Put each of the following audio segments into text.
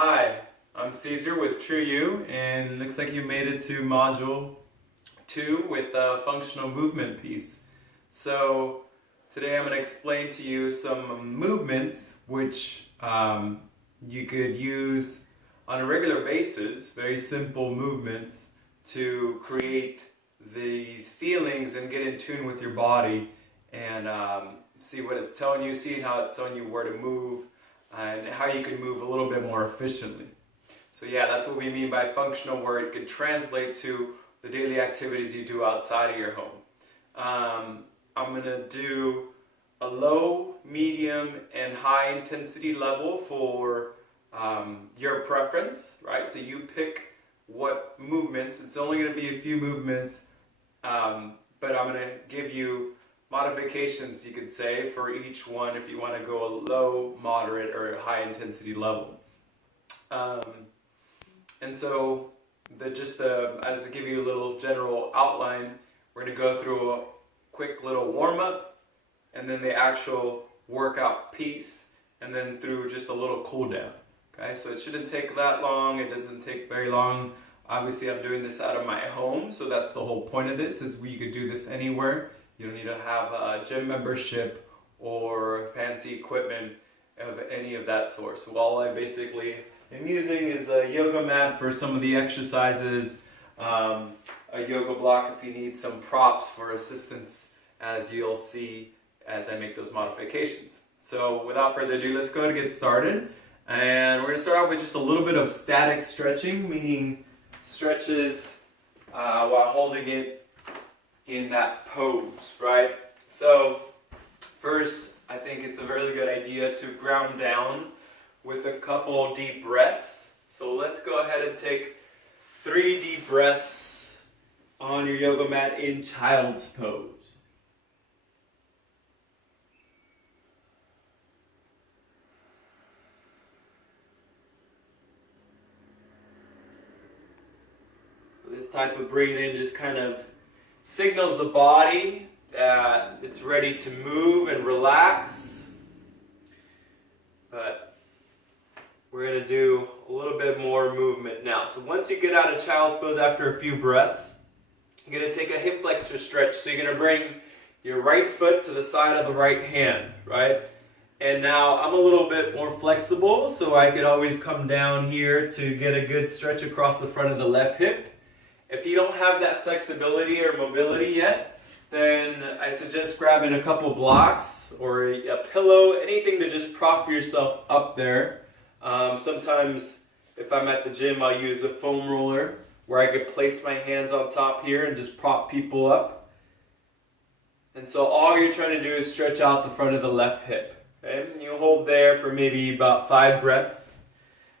Hi, I'm Caesar with TrueU, and it looks like you made it to Module 2 with the functional movement piece. So today I'm going to explain to you some movements which you could use on a regular basis, very simple movements to create these feelings and get in tune with your body and see what it's telling you, see how it's telling you where to move, and how you can move a little bit more efficiently. So yeah, that's what we mean by functional, where it could translate to the daily activities you do outside of your home. I'm going to do a low, medium, and high intensity level for your preference, right? So you pick what movements. It's only going to be a few movements, but I'm going to give you modifications, you could say, for each one if you want to go a low, moderate, or high intensity level. And so, as to give you a little general outline, we're going to go through a quick little warm-up, and then the actual workout piece, and then through just a little cool down. Okay, so it shouldn't take that long. It doesn't take very long. Obviously, I'm doing this out of my home, so that's the whole point of this, is you could do this anywhere. You don't need to have a gym membership or fancy equipment of any of that sort. So all I basically am using is a yoga mat for some of the exercises, a yoga block if you need some props for assistance, as you'll see as I make those modifications. So without further ado, let's go ahead and get started. And we're going to start off with just a little bit of static stretching, meaning stretches while holding it in that pose, right? So first, I think it's a really good idea to ground down with a couple deep breaths. So let's go ahead and take 3 deep breaths on your yoga mat in child's pose. So this type of breathing just kind of signals the body that it's ready to move and relax. But we're going to do a little bit more movement now. So once you get out of child's pose after a few breaths, you're going to take a hip flexor stretch. So you're going to bring your right foot to the side of the right hand, right? And now I'm a little bit more flexible, so I could always come down here to get a good stretch across the front of the left hip. If you don't have that flexibility or mobility yet, then I suggest grabbing a couple blocks or a pillow, anything to just prop yourself up there. Sometimes if I'm at the gym, I'll use a foam roller where I could place my hands on top here and just prop people up. And so all you're trying to do is stretch out the front of the left hip. Okay? You hold there for maybe about 5 breaths,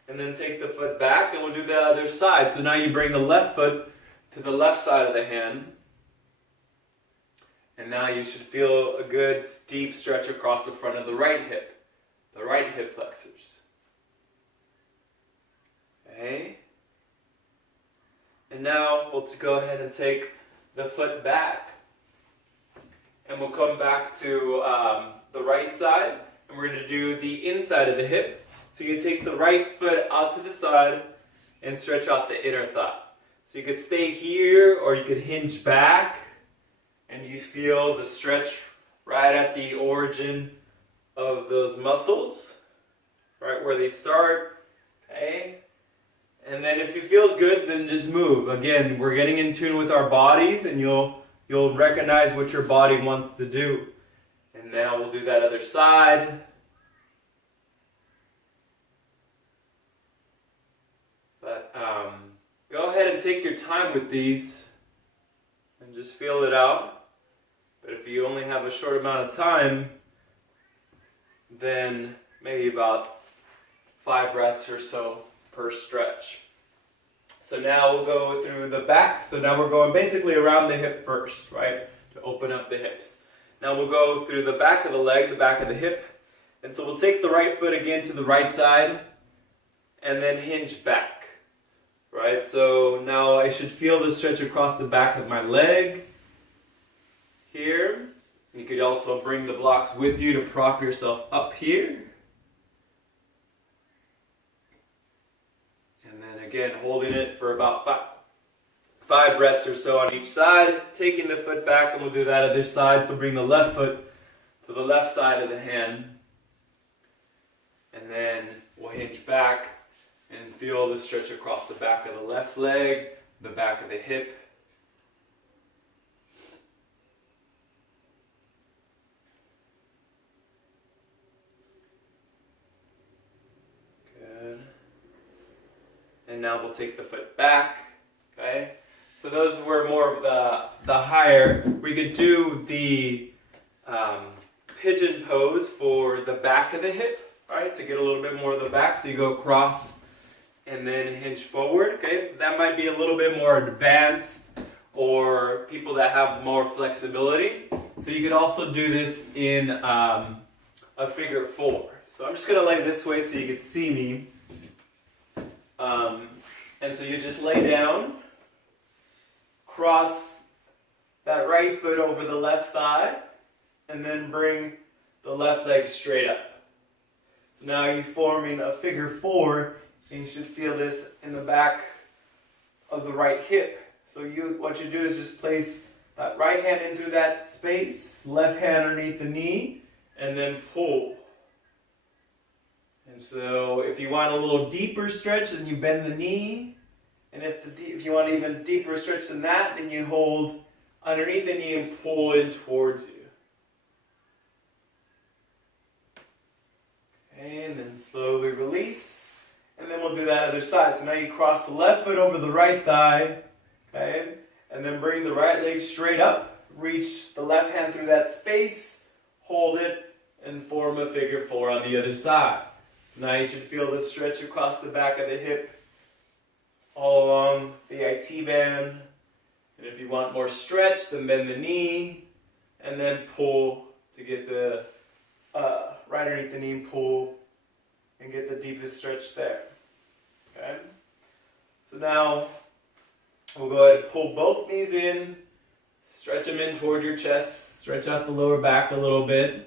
and then take the foot back, and we'll do the other side. So now you bring the left foot to the left side of the hand, and now you should feel a good deep stretch across the front of the right hip flexors. Okay? And now we'll go ahead and take the foot back, and we'll come back to the right side, and we're going to do the inside of the hip. So you take the right foot out to the side and stretch out the inner thigh. So you could stay here, or you could hinge back, and you feel the stretch right at the origin of those muscles, right where they start, okay? And then if it feels good, then just move. Again, we're getting in tune with our bodies, and you'll recognize what your body wants to do. And now we'll do that other side. But go ahead and take your time with these and just feel it out. But if you only have a short amount of time, then maybe about 5 breaths or so per stretch. So now we'll go through the back. So now we're going basically around the hip first, right? To open up the hips. Now we'll go through the back of the leg, the back of the hip. And so we'll take the right foot again to the right side and then hinge back. Right, so now I should feel the stretch across the back of my leg here. You could also bring the blocks with you to prop yourself up here. Again, holding it for about five breaths or so on each side, taking the foot back, and we'll do that other side. So bring the left foot to the left side of the hand, and then we'll hinge back and feel the stretch across the back of the left leg, the back of the hip. Good. And now we'll take the foot back. Okay. So those were more of the higher. We could do the pigeon pose for the back of the hip, right? To get a little bit more of the back. So you go across and then hinge forward. Okay. That might be a little bit more advanced, or people that have more flexibility. So you could also do this in a figure four. So I'm just gonna lay this way so you can see me. And so you just lay down, cross that right foot over the left thigh, and then bring the left leg straight up. So now you're forming a figure four, and you should feel this in the back of the right hip. So what you do is just place that right hand into that space, left hand underneath the knee, and then pull. And so if you want a little deeper stretch, then you bend the knee. And if you want an even deeper stretch than that, then you hold underneath the knee and pull in towards you. Okay, and then slowly release. And then we'll do that other side. So now you cross the left foot over the right thigh. Okay, and then bring the right leg straight up. Reach the left hand through that space. Hold it and form a figure four on the other side. Now you should feel the stretch across the back of the hip, all along the IT band. And if you want more stretch, then bend the knee, and then pull to get the right underneath the knee, and pull and get the deepest stretch there. Okay? So now we'll go ahead and pull both knees in, stretch them in toward your chest, stretch out the lower back a little bit.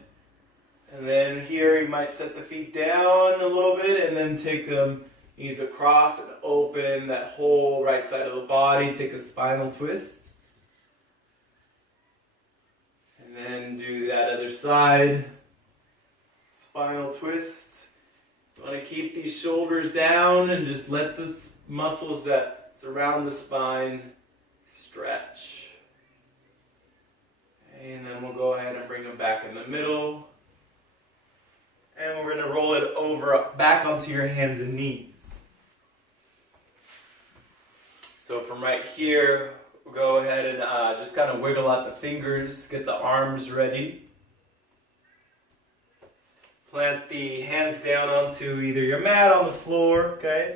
And then here you might set the feet down a little bit and then take them knees across and open that whole right side of the body. Take a spinal twist. And then do that other side. Spinal twist. You want to keep these shoulders down and just let the muscles that surround the spine stretch. And then we'll go ahead and bring them back in the middle. And we're going to roll it over back onto your hands and knees. So from right here, we'll go ahead and just kind of wiggle out the fingers, get the arms ready. Plant the hands down onto either your mat on the floor, okay?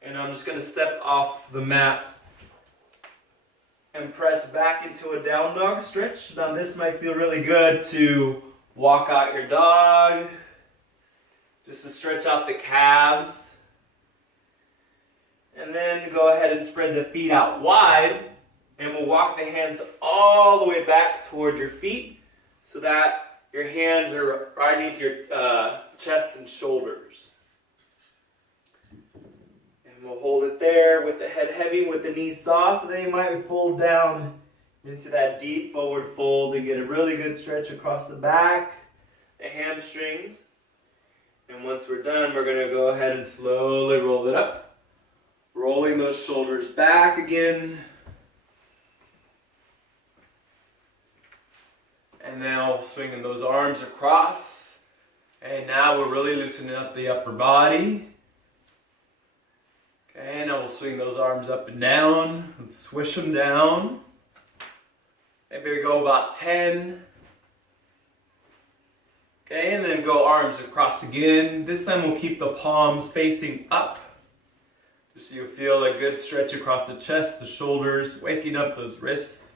And I'm just going to step off the mat and press back into a down dog stretch. Now this might feel really good to walk out your dog, just to stretch out the calves. And then go ahead and spread the feet out wide, and we'll walk the hands all the way back toward your feet so that your hands are right underneath your chest and shoulders. And we'll hold it there with the head heavy, with the knees soft, and then you might fold down into that deep forward fold and get a really good stretch across the back, the hamstrings. And once we're done, we're going to go ahead and slowly roll it up. Rolling those shoulders back again. And now swinging those arms across. And now we're really loosening up the upper body. Okay, now we'll swing those arms up and down. Let's swish them down. Maybe we go about 10. Okay, and then go arms across again. This time we'll keep the palms facing up. Just so you feel a good stretch across the chest, the shoulders, waking up those wrists.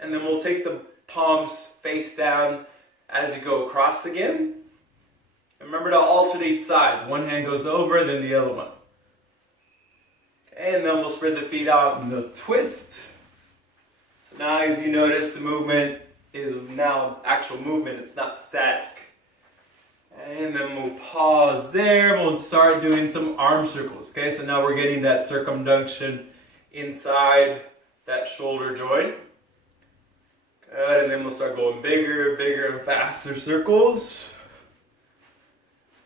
And then we'll take the palms face down as you go across again. Remember to alternate sides. One hand goes over, then the other one. Okay, and then we'll spread the feet out in the twist. So now as you notice, the movement is now actual movement. It's not static. And then we'll pause there. We'll start doing some arm circles. Okay, so now we're getting that circumduction inside that shoulder joint. Good, and then we'll start going bigger, bigger, and faster circles.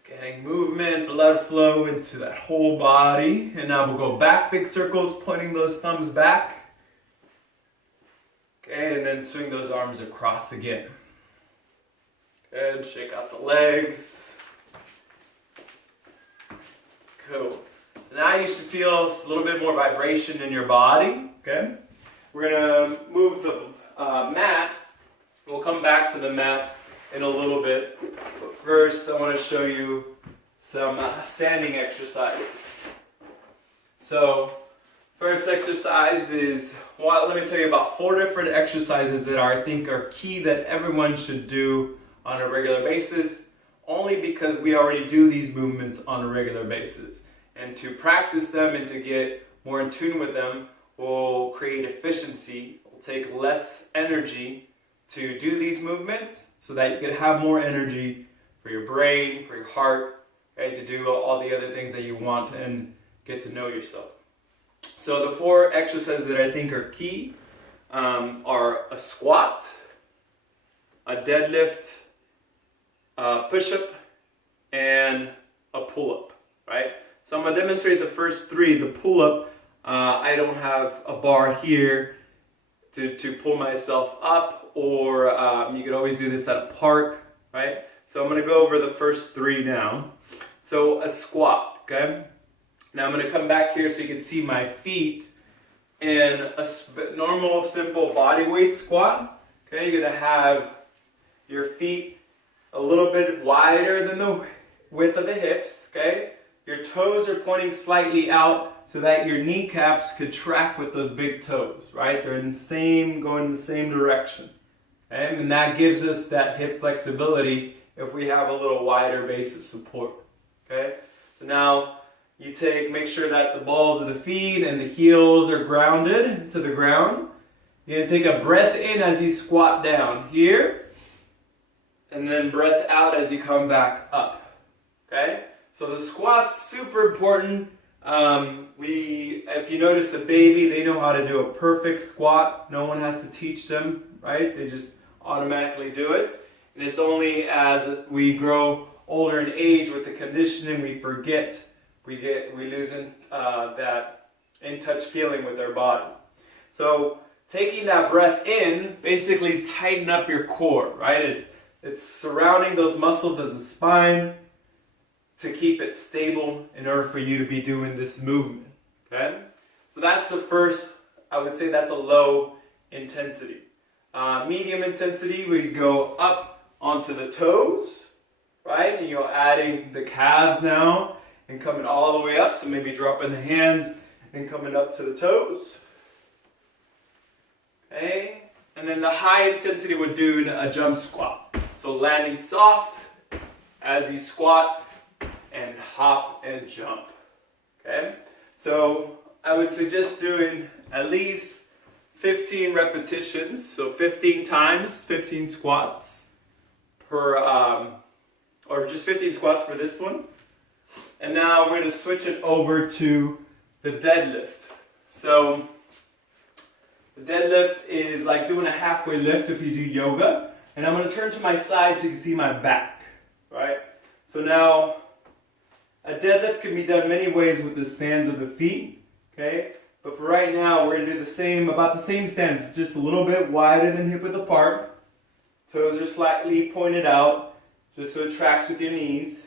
Getting movement, blood flow into that whole body. And now we'll go back, big circles, pointing those thumbs back. Okay, and then swing those arms across again. Good, shake out the legs. Cool. So now you should feel a little bit more vibration in your body. Okay, we're gonna move the mat. We'll come back to the mat in a little bit. But first, I want to show you some standing exercises. So, first exercise is, well, let me tell you about 4 different exercises that I think are key that everyone should do on a regular basis, only because we already do these movements on a regular basis. And to practice them and to get more in tune with them will create efficiency. It will take less energy to do these movements so that you can have more energy for your brain, for your heart, right, to do all the other things that you want and get to know yourself. So the 4 exercises that I think are key are a squat, a deadlift, a push-up, and a pull-up, right? So I'm going to demonstrate the first 3. The pull-up, I don't have a bar here to pull myself up, or you could always do this at a park, right? So I'm going to go over the first 3 now. So a squat, okay? Now I'm going to come back here so you can see my feet. And a normal, simple body weight squat, okay? You're going to have your feet a little bit wider than the width of the hips, okay? Your toes are pointing slightly out so that your kneecaps could track with those big toes, right? They're going in the same direction. Okay? And that gives us that hip flexibility if we have a little wider base of support. Okay? So now you make sure that the balls of the feet and the heels are grounded to the ground. You're going to take a breath in as you squat down here, and then breath out as you come back up. Okay? So the squat's super important. If you notice a baby, they know how to do a perfect squat. No one has to teach them, right? They just automatically do it. And it's only as we grow older in age with the conditioning, we forget, we lose that in-touch feeling with our body. So taking that breath in basically is tightening up your core, right? It's surrounding those muscles of the spine to keep it stable in order for you to be doing this movement, okay? So that's the first, I would say that's a low intensity. Medium intensity, we go up onto the toes, right? And you're adding the calves now and coming all the way up. So maybe dropping the hands and coming up to the toes. Okay? And then the high intensity we're doing a jump squat. So landing soft as you squat and hop and jump. Okay? So I would suggest doing at least 15 repetitions, so 15 times, 15 squats per, or just 15 squats for this one. And now we're going to switch it over to the deadlift. So the deadlift is like doing a halfway lift if you do yoga. And I'm going to turn to my side so you can see my back, right? So now a deadlift can be done many ways with the stands of the feet, okay? But for right now, we're going to do about the same stance, just a little bit wider than hip width apart. Toes are slightly pointed out, just so it tracks with your knees.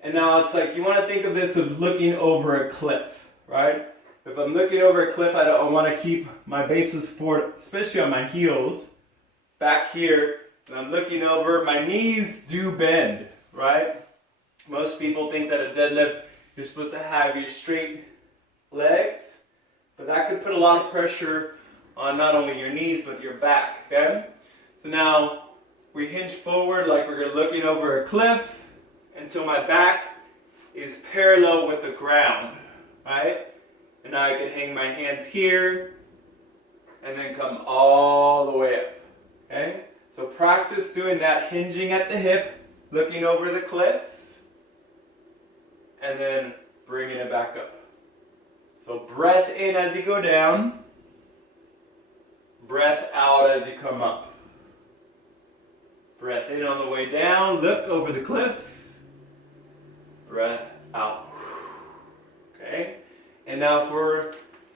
And now it's like, you want to think of this as looking over a cliff, right? If I'm looking over a cliff, I want to keep my base of support, especially on my heels, back here. And I'm looking over, my knees do bend, right? Most people think that a deadlift, you're supposed to have your straight legs, but that could put a lot of pressure on not only your knees, but your back, okay? So now, we hinge forward like we're looking over a cliff until my back is parallel with the ground, right? And now I can hang my hands here and then come all the way up, okay? So practice doing that hinging at the hip, looking over the cliff, and then bringing it back up. So breath in as you go down, breath out as you come up. Breath in on the way down, look over the cliff, breath out. Okay? And now for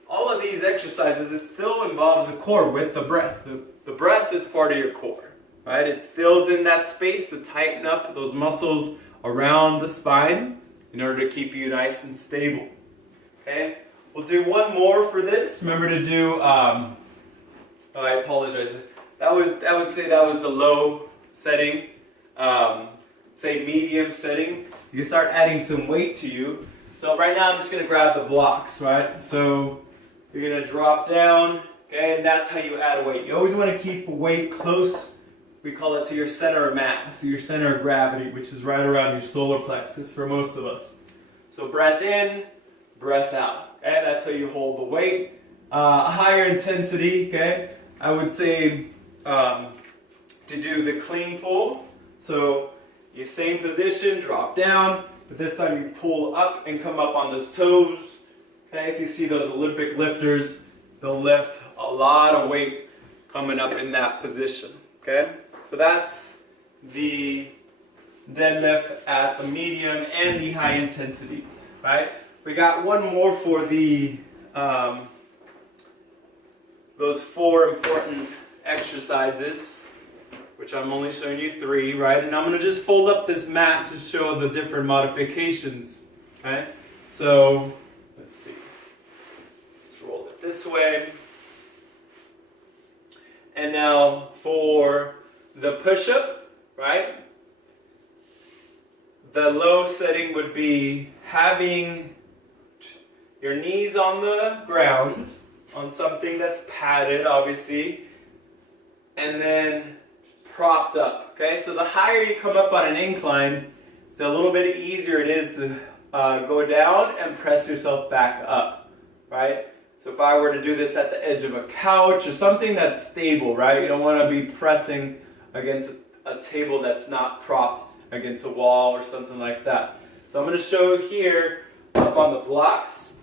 all of these exercises, it still involves the core with the breath. The breath is part of your core, right? It fills in that space to tighten up those muscles around the spine in order to keep you nice and stable. Okay? We'll do one more for this. Remember to do, I apologize. I would say that was the low setting. Say medium setting. You can start adding some weight to you. So right now I'm just going to grab the blocks, right? So you're going to drop down, okay, and that's how you add weight. You always want to keep weight close, we call it, to your center of mass, so your center of gravity, which is right around your solar plexus for most of us. So breath in, breath out, okay, that's how you hold the weight. Higher intensity, okay, I would say to do the clean pull. So your same position, drop down, but this time you pull up and come up on those toes. Okay, if you see those Olympic lifters, they'll lift a lot of weight coming up in that position. Okay, so that's the deadlift at the medium and the high intensities, right? We got one more for the those 4 important exercises, which I'm only showing you 3, right? And I'm going to just fold up this mat to show the different modifications, okay? So, let's see. Let's roll it this way. And now for the push-up, right? The low setting would be having your knees on the ground, on something that's padded, obviously, and then propped up, okay? So the higher you come up on an incline, the little bit easier it is to go down and press yourself back up, right? So if I were to do this at the edge of a couch or something that's stable, right? You don't want to be pressing against a table that's not propped against a wall or something like that. So I'm going to show here up on the blocks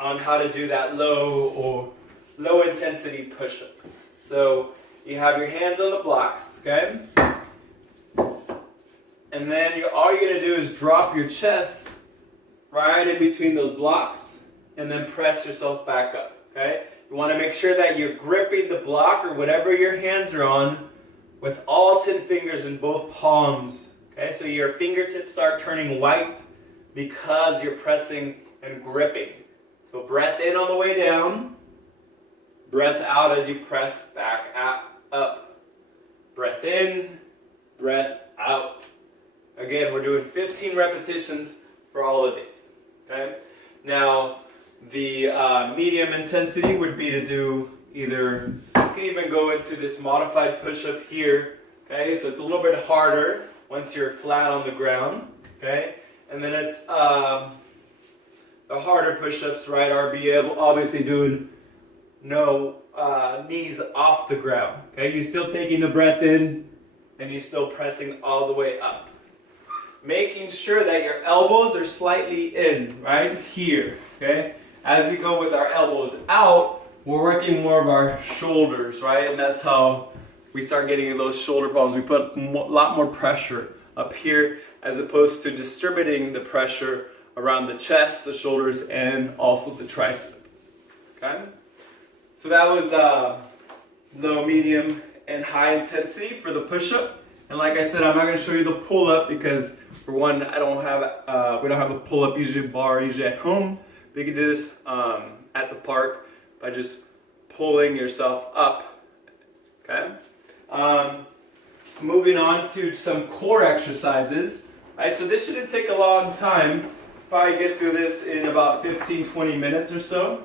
on how to do that low intensity push-up. So you have your hands on the blocks, okay? And then all you're going to do is drop your chest right in between those blocks and then press yourself back up, okay? You want to make sure that you're gripping the block or whatever your hands are on with all 10 fingers in both palms, okay? So your fingertips are turning white because you're pressing and gripping. So breath in on the way down, breath out as you press back up. Breath in, breath out. Again, we're doing 15 repetitions for all of these, okay? Now, the medium intensity would be to do either, you can even go into this modified push-up here, okay? So it's a little bit harder once you're flat on the ground, okay? And then it's the harder push-ups, right, are obviously doing no knees off the ground, okay? You're still taking the breath in and you're still pressing all the way up. Making sure that your elbows are slightly in, right, here, okay? As we go with our elbows out, we're working more of our shoulders, right? And that's how we start getting those shoulder problems. We put a lot more pressure up here as opposed to distributing the pressure around the chest, the shoulders, and also the tricep, okay? So that was low, medium, and high intensity for the push-up. And like I said, I'm not going to show you the pull-up because, for one, we don't have a pull-up usually bar usually at home. But you can do this at the park by just pulling yourself up. Okay. Moving on to some core exercises. Right. So this shouldn't take a long time. Probably get through this in about 15-20 minutes or so.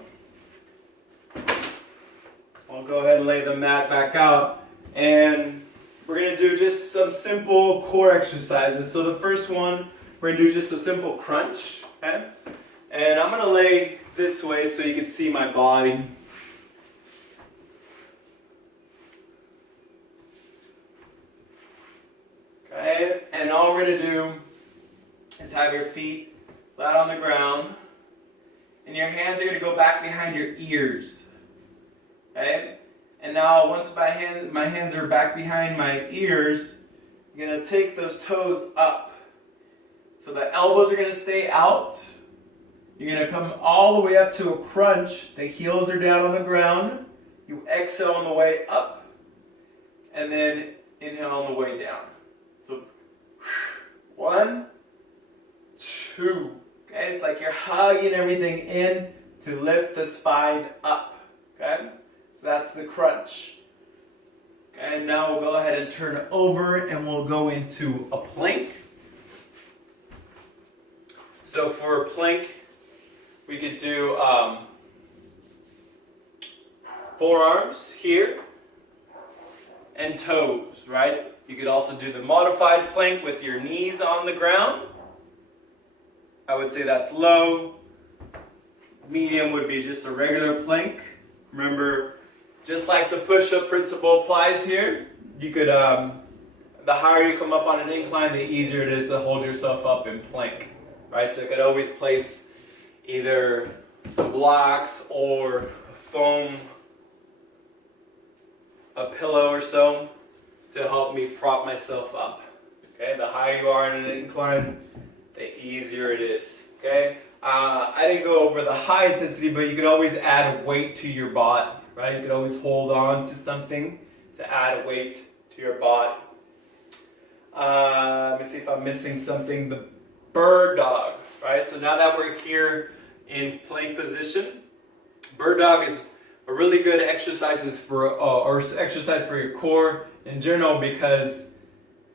I'll go ahead and lay the mat back out, and we're going to do just some simple core exercises. So the first one, we're going to do just a simple crunch, okay? And I'm going to lay this way so you can see my body. Okay, Okay? And all we're going to do is have your feet flat on the ground. And your hands are going to go back behind your ears. Okay? And now once my hands are back behind my ears, I'm going to take those toes up. So the elbows are going to stay out. You're going to come all the way up to a crunch. The heels are down on the ground. You exhale on the way up. And then inhale on the way down. So 1, 2. Okay, it's like you're hugging everything in to lift the spine up. Okay, so that's the crunch. Okay, and now we'll go ahead and turn over and we'll go into a plank. So for a plank, we could do forearms here and toes, right? You could also do the modified plank with your knees on the ground. I would say that's low. Medium would be just a regular plank. Remember, just like the push-up principle applies here, you could, the higher you come up on an incline, the easier it is to hold yourself up in plank, right? So you could always place either some blocks or a pillow or so to help me prop myself up. Okay, the higher you are in an incline, the easier it is. Okay, I didn't go over the high intensity, but you could always add weight to your body, right? You could always hold on to something to add weight to your body. Let me see if I'm missing something. The bird dog, right? So now that we're here in plank position, bird dog is a really good exercise for your core in general, because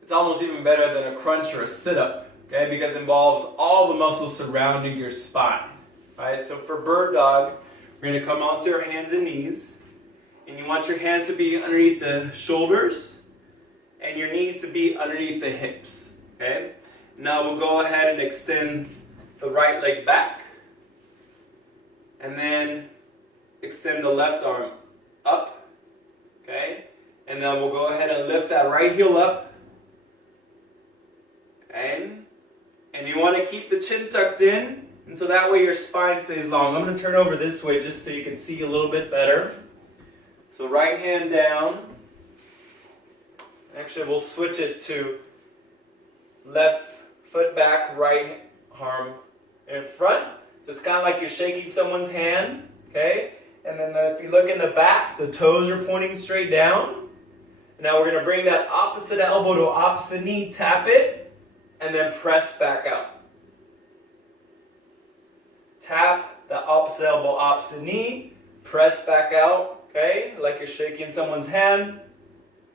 it's almost even better than a crunch or a sit-up, okay? Because it involves all the muscles surrounding your spine, right? So for bird dog, we're going to come onto our hands and knees, and you want your hands to be underneath the shoulders and your knees to be underneath the hips, okay? Now we'll go ahead and extend the right leg back, and then extend the left arm up, okay? And then we'll go ahead and lift that right heel up, okay? And you want to keep the chin tucked in, and so that way your spine stays long. I'm going to turn over this way just so you can see a little bit better. So right hand down. Actually, we'll switch it to left foot back, right arm in front. So it's kind of like you're shaking someone's hand, okay? And then if you look in the back, the toes are pointing straight down. Now we're going to bring that opposite elbow to opposite knee, tap it, and then press back out. Tap the opposite elbow, opposite knee, press back out, okay? Like you're shaking someone's hand.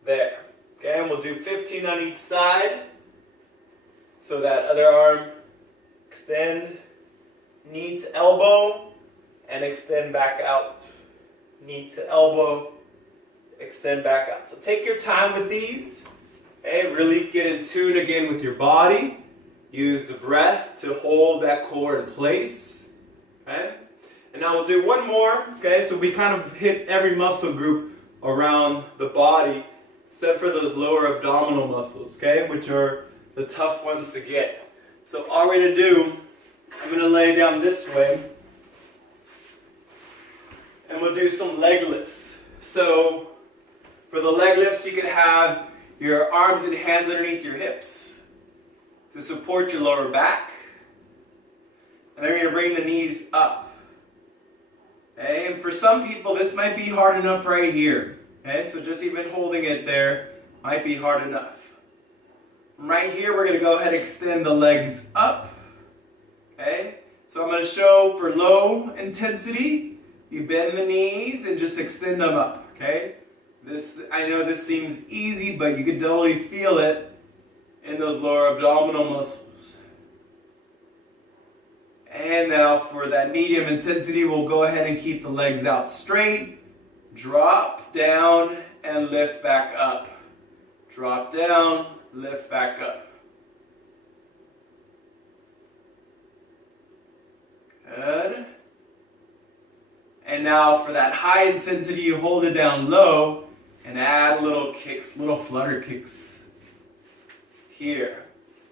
There. Okay, and we'll do 15 on each side. So that other arm, extend, knee to elbow, and extend back out. Knee to elbow, extend back out. So take your time with these. Okay, really get in tune again with your body. Use the breath to hold that core in place. Okay, and now we'll do one more. Okay, so we kind of hit every muscle group around the body, except for those lower abdominal muscles, okay, which are the tough ones to get. So all we're going to do, I'm going to lay down this way, and we'll do some leg lifts. So for the leg lifts, you can have your arms and hands underneath your hips to support your lower back. And then you're going to bring the knees up. Okay, and for some people, this might be hard enough right here. Okay, so just even holding it there might be hard enough. Right here, we're going to go ahead and extend the legs up. Okay, so I'm going to show for low intensity, you bend the knees and just extend them up. Okay, I know this seems easy, but you can totally feel it in those lower abdominal muscles. And now for that medium intensity, we'll go ahead and keep the legs out straight. Drop down and lift back up. Drop down, lift back up. Good. And now for that high intensity, you hold it down low and add little kicks, little flutter kicks. here.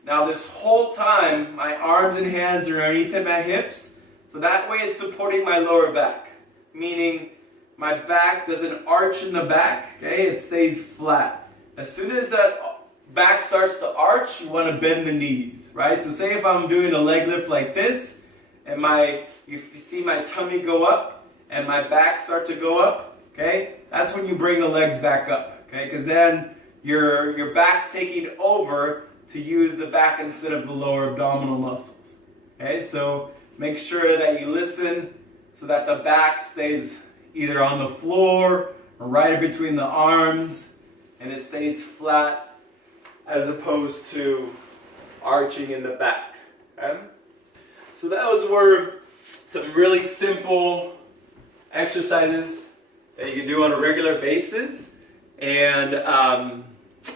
Now this whole time, my arms and hands are underneath at my hips, so that way it's supporting my lower back, meaning my back doesn't arch in the back, okay? It stays flat. As soon as that back starts to arch, you want to bend the knees, right? So say if I'm doing a leg lift like this, and you see my tummy go up, and my back start to go up, okay? That's when you bring the legs back up, okay? Because then your back's taking over to use the back instead of the lower abdominal muscles, okay? So make sure that you listen so that the back stays either on the floor or right between the arms, and it stays flat as opposed to arching in the back, okay? So those were some really simple exercises that you can do on a regular basis. And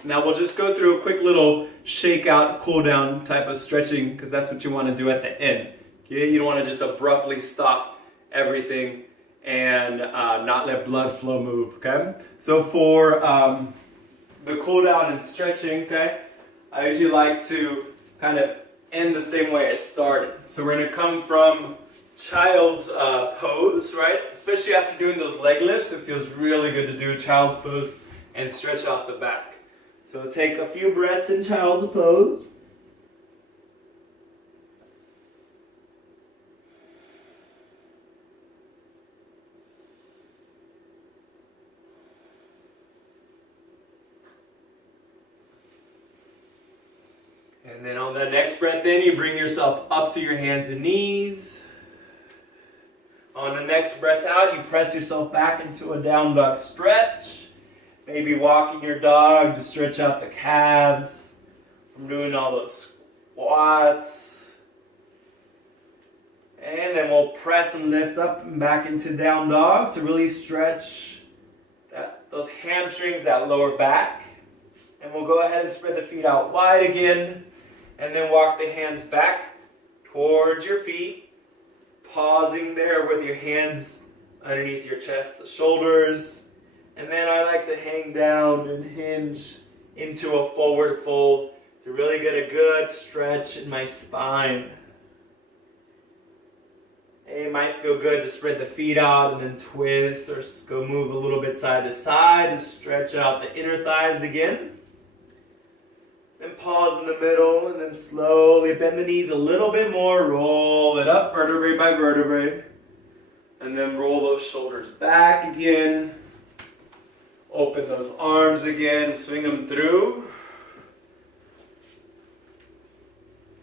now we'll just go through a quick little shake out, cool down type of stretching, because that's what you want to do at the end. Okay? You don't want to just abruptly stop everything and not let blood flow move, okay? So for the cool down and stretching, okay, I usually like to kind of end the same way I started. So we're going to come from child's pose, right? Especially after doing those leg lifts, it feels really good to do a child's pose and stretch out the back. So take a few breaths in child's pose. And then on the next breath in, you bring yourself up to your hands and knees. On the next breath out, you press yourself back into a down dog stretch. Maybe walking your dog to stretch out the calves from doing all those squats. And then we'll press and lift up and back into down dog to really stretch those hamstrings, that lower back. And we'll go ahead and spread the feet out wide again. And then walk the hands back towards your feet, pausing there with your hands underneath your chest, the shoulders. And then I like to hang down and hinge into a forward fold to really get a good stretch in my spine. It might feel good to spread the feet out and then twist or go move a little bit side to side to stretch out the inner thighs again. Then pause in the middle and then slowly bend the knees a little bit more. Roll it up vertebrae by vertebrae. And then roll those shoulders back again. Open those arms again. Swing them through.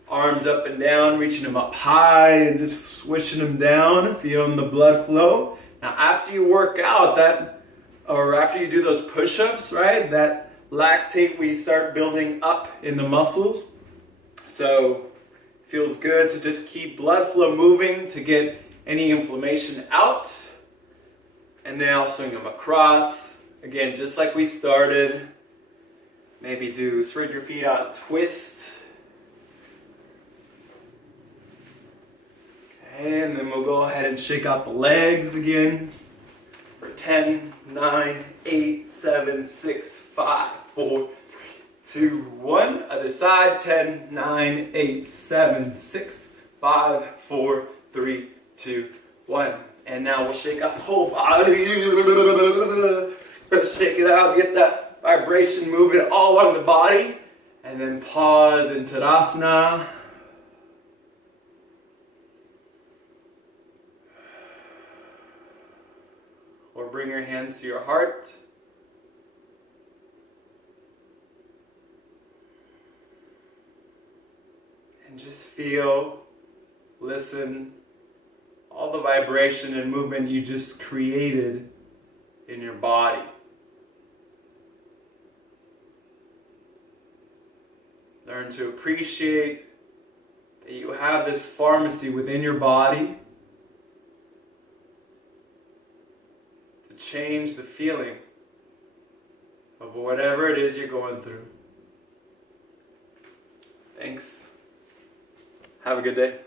Arms up and down, reaching them up high and just swishing them down, feeling the blood flow. Now after you work out after you do those push-ups, right, that lactate we start building up in the muscles. So it feels good to just keep blood flow moving to get any inflammation out. And then I'll swing them across. Again, just like we started. Maybe spread your feet out, twist. Okay, and then we'll go ahead and shake out the legs again. For 10, 9, 8, 7, 6, 5, 4, 3, 2, 1. Other side. 10, 9, 8, 7, 6, 5, 4, 3, 2, 1. And now we'll shake out the whole body. Shake it out. Get that vibration moving all along the body. And then pause in Tadasana. Or bring your hands to your heart. And just feel, listen, all the vibration and movement you just created in your body. Learn to appreciate that you have this pharmacy within your body to change the feeling of whatever it is you're going through. Thanks. Have a good day.